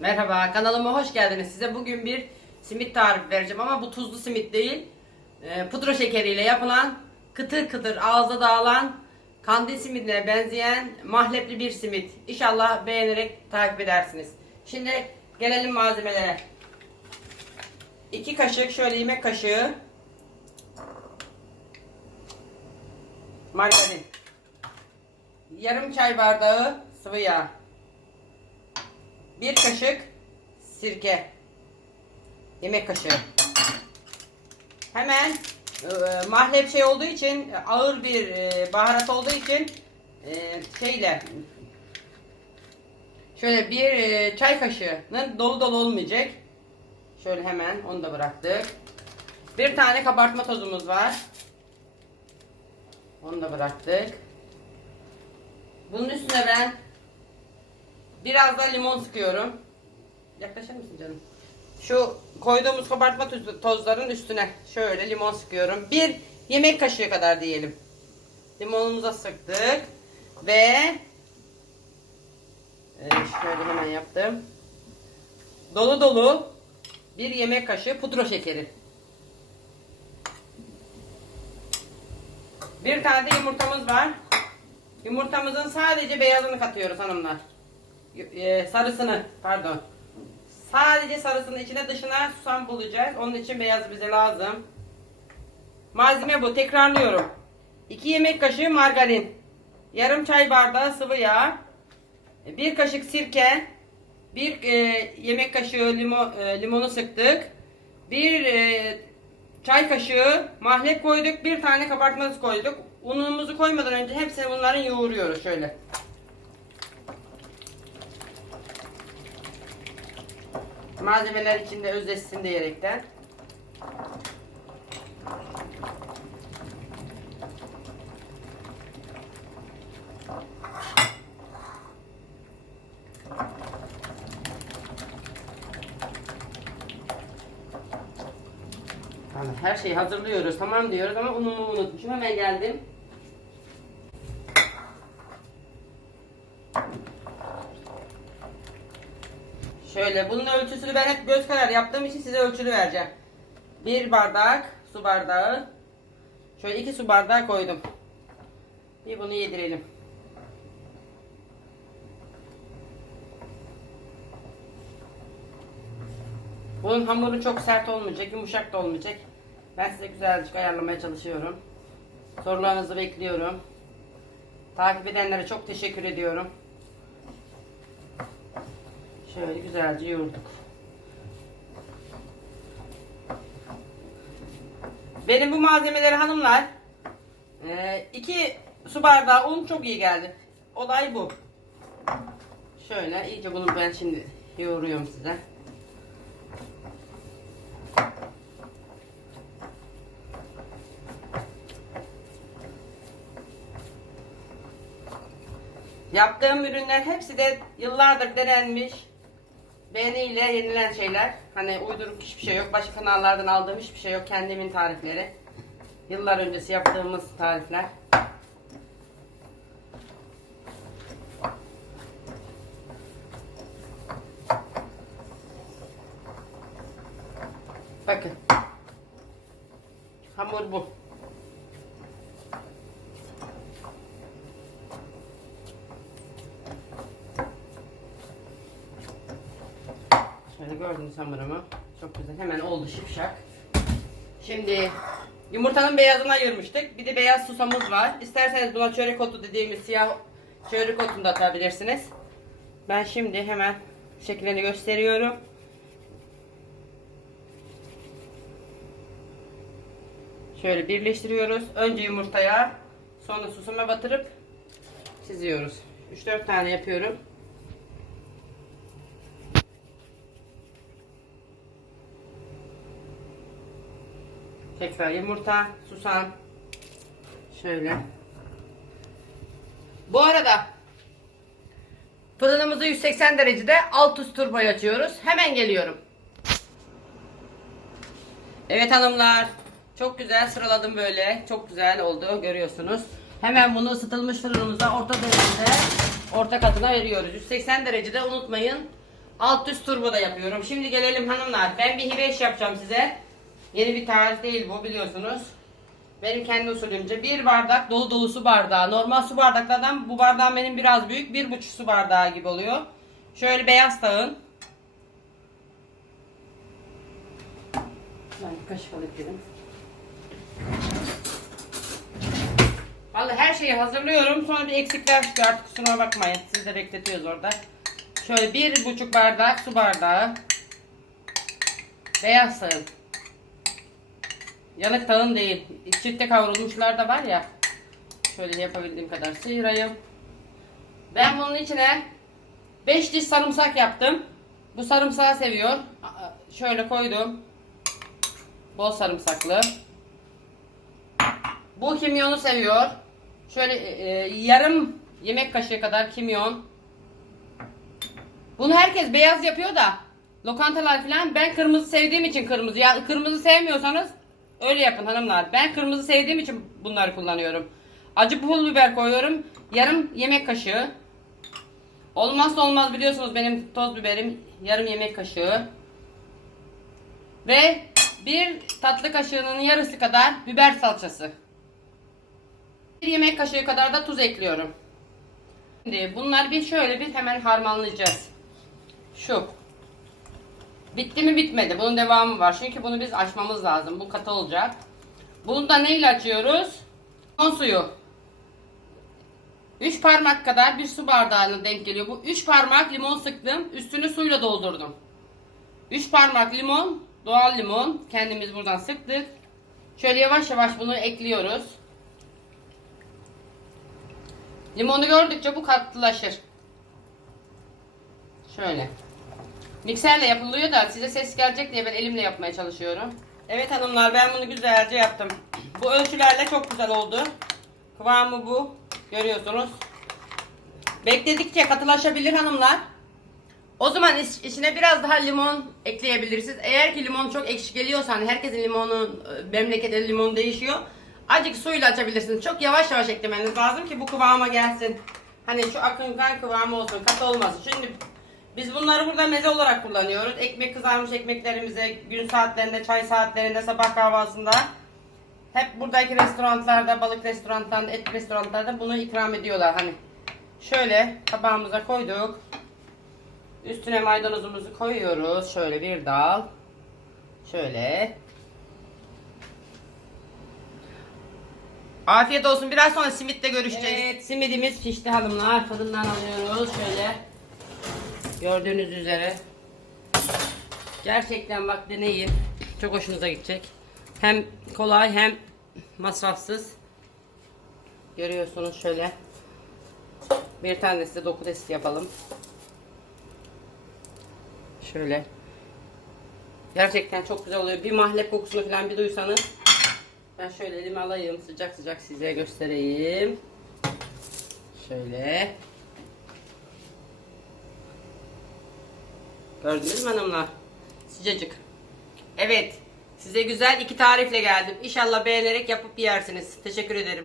Merhaba kanalıma hoş geldiniz. Size bugün bir simit tarifi vereceğim ama bu tuzlu simit değil. Ee, pudra şekeriyle yapılan kıtır kıtır ağızda dağılan kandil simitine benzeyen mahlepli bir simit. İnşallah beğenerek takip edersiniz. Şimdi gelelim malzemelere. 2 kaşık şöyle yemek kaşığı margarin. Yarım çay bardağı sıvı yağ. Bir kaşık sirke. Yemek kaşığı. Hemen e, mahlep şey olduğu için ağır bir e, baharat olduğu için e, şeyle şöyle bir e, çay kaşığının dolu dolu olmayacak. Şöyle hemen onu da bıraktık. Bir tane kabartma tozumuz var. Onu da bıraktık. Bunun üstüne ben Biraz da limon sıkıyorum. Yaklaşır mısın canım? Şu koyduğumuz kabartma toz- tozların üstüne şöyle limon sıkıyorum. Bir yemek kaşığı kadar diyelim. Limonumuza sıktık. Ve şöyle hemen yaptım. Dolu dolu bir yemek kaşığı pudra şekeri. Bir tane de yumurtamız var. Yumurtamızın sadece beyazını katıyoruz hanımlar. Ee, sarısını pardon. Sadece sarısını içine dışına susam bulacağız. Onun için beyaz bize lazım. Malzeme bu. Tekrarlıyorum. 2 yemek kaşığı margarin. Yarım çay bardağı sıvı yağ. 1 kaşık sirke. 1 yemek kaşığı limon, e, limonu sıktık. 1 çay kaşığı mahlep koyduk. 1 tane kabartma tozu koyduk. Unumuzu koymadan önce hepsini bunların yoğuruyoruz şöyle. Malzemeler içinde özleşsin diyerekten. Yani her şeyi hazırlıyoruz tamam diyoruz ama unumu unutmuşum hemen geldim. Şöyle bunun ölçüsünü ben hep göz kararı yaptığım için size ölçülü vereceğim. Bir bardak su bardağı. Şöyle iki su bardağı koydum. Bir bunu yedirelim. Bunun hamuru çok sert olmayacak, yumuşak da olmayacak. Ben size güzelce ayarlamaya çalışıyorum. Sorularınızı bekliyorum. Takip edenlere çok teşekkür ediyorum. Şöyle güzelce yoğurduk. Benim bu malzemeleri hanımlar 2 su bardağı un çok iyi geldi. Olay bu. Şöyle iyice bunu ben şimdi yoğuruyorum size. Yaptığım ürünler hepsi de yıllardır denenmiş. Beğeniyle yenilen şeyler. Hani uyduruk hiçbir şey yok. Başka kanallardan aldığım hiçbir şey yok. Kendimin tarifleri. Yıllar öncesi yaptığımız tarifler. Bakın. Hamur bu. Gördünüz hamurumu. Çok güzel. Hemen oldu şipşak. Şimdi yumurtanın beyazını ayırmıştık. Bir de beyaz susamız var. İsterseniz buna çörek otu dediğimiz siyah çörek otunu da atabilirsiniz. Ben şimdi hemen şekilini gösteriyorum. Şöyle birleştiriyoruz. Önce yumurtaya, sonra susama batırıp çiziyoruz. 3-4 tane yapıyorum. Tekrar yumurta, susam. Şöyle. Bu arada fırınımızı 180 derecede alt üst turboya açıyoruz. Hemen geliyorum. Evet hanımlar. Çok güzel sıraladım böyle. Çok güzel oldu görüyorsunuz. Hemen bunu ısıtılmış fırınımıza orta derecede orta katına veriyoruz. 180 derecede unutmayın. alt üst turbo da yapıyorum. Şimdi gelelim hanımlar. Ben bir hibeş yapacağım size. Yeni bir tarif değil bu biliyorsunuz. Benim kendi usulümce bir bardak dolu dolu su bardağı. Normal su bardaklardan bu bardağım benim biraz büyük. Bir buçuk su bardağı gibi oluyor. Şöyle beyaz tağın. Ben bir kaşık alıp gelin. Vallahi her şeyi hazırlıyorum. Sonra bir eksikler çıkıyor. Artık kusura bakmayın. Siz de bekletiyoruz orada. Şöyle bir buçuk bardak su bardağı. Beyaz tağın. Yanık tağın değil. Çifte kavrulmuşlar da var ya. Şöyle yapabildiğim kadar sıyırayım. Ben bunun içine 5 diş sarımsak yaptım. Bu sarımsağı seviyor. Şöyle koydum. Bol sarımsaklı. Bu kimyonu seviyor. Şöyle e, e, yarım yemek kaşığı kadar kimyon. Bunu herkes beyaz yapıyor da lokantalar falan ben kırmızı sevdiğim için kırmızı. Ya kırmızı sevmiyorsanız öyle yapın hanımlar. Ben kırmızı sevdiğim için bunları kullanıyorum. Acı pul biber koyuyorum. Yarım yemek kaşığı. Olmazsa olmaz biliyorsunuz benim toz biberim yarım yemek kaşığı. Ve bir tatlı kaşığının yarısı kadar biber salçası. Bir yemek kaşığı kadar da tuz ekliyorum. Şimdi bunlar bir şöyle bir hemen harmanlayacağız. Şu. Bitti mi bitmedi. Bunun devamı var. Çünkü bunu biz açmamız lazım. Bu katı olacak. Bunu da neyle açıyoruz? Limon suyu. 3 parmak kadar bir su bardağına denk geliyor. Bu 3 parmak limon sıktım. Üstünü suyla doldurdum. 3 parmak limon, doğal limon. Kendimiz buradan sıktık. Şöyle yavaş yavaş bunu ekliyoruz. Limonu gördükçe bu katılaşır. Şöyle. Mikserle yapılıyor da size ses gelecek diye ben elimle yapmaya çalışıyorum. Evet hanımlar ben bunu güzelce yaptım. Bu ölçülerle çok güzel oldu. Kıvamı bu. Görüyorsunuz. Bekledikçe katılaşabilir hanımlar. O zaman iç- içine biraz daha limon ekleyebilirsiniz. Eğer ki limon çok ekşi geliyorsa hani herkesin limonu e, memlekette limon değişiyor. Azıcık suyla açabilirsiniz. Çok yavaş yavaş eklemeniz lazım ki bu kıvama gelsin. Hani şu akıngan kıvamı olsun, katı olmasın. Şimdi biz bunları burada meze olarak kullanıyoruz. Ekmek kızarmış ekmeklerimize gün saatlerinde, çay saatlerinde, sabah kahvaltısında hep buradaki restoranlarda, balık restoranlarında, et restoranlarda bunu ikram ediyorlar. Hani şöyle tabağımıza koyduk. Üstüne maydanozumuzu koyuyoruz. Şöyle bir dal. Şöyle. Afiyet olsun. Biraz sonra simitle görüşeceğiz. Evet, simidimiz pişti hanımlar. Fırından alıyoruz. Şöyle. Gördüğünüz üzere. Gerçekten bak deneyin. Çok hoşunuza gidecek. Hem kolay hem masrafsız. Görüyorsunuz şöyle. Bir tanesi de doku testi yapalım. Şöyle. Gerçekten çok güzel oluyor. Bir mahlep kokusunu falan bir duysanız. Ben şöyle elime alayım. Sıcak sıcak size göstereyim. Şöyle. Gördünüz mü hanımlar? Sıcacık. Evet. Size güzel iki tarifle geldim. İnşallah beğenerek yapıp yersiniz. Teşekkür ederim.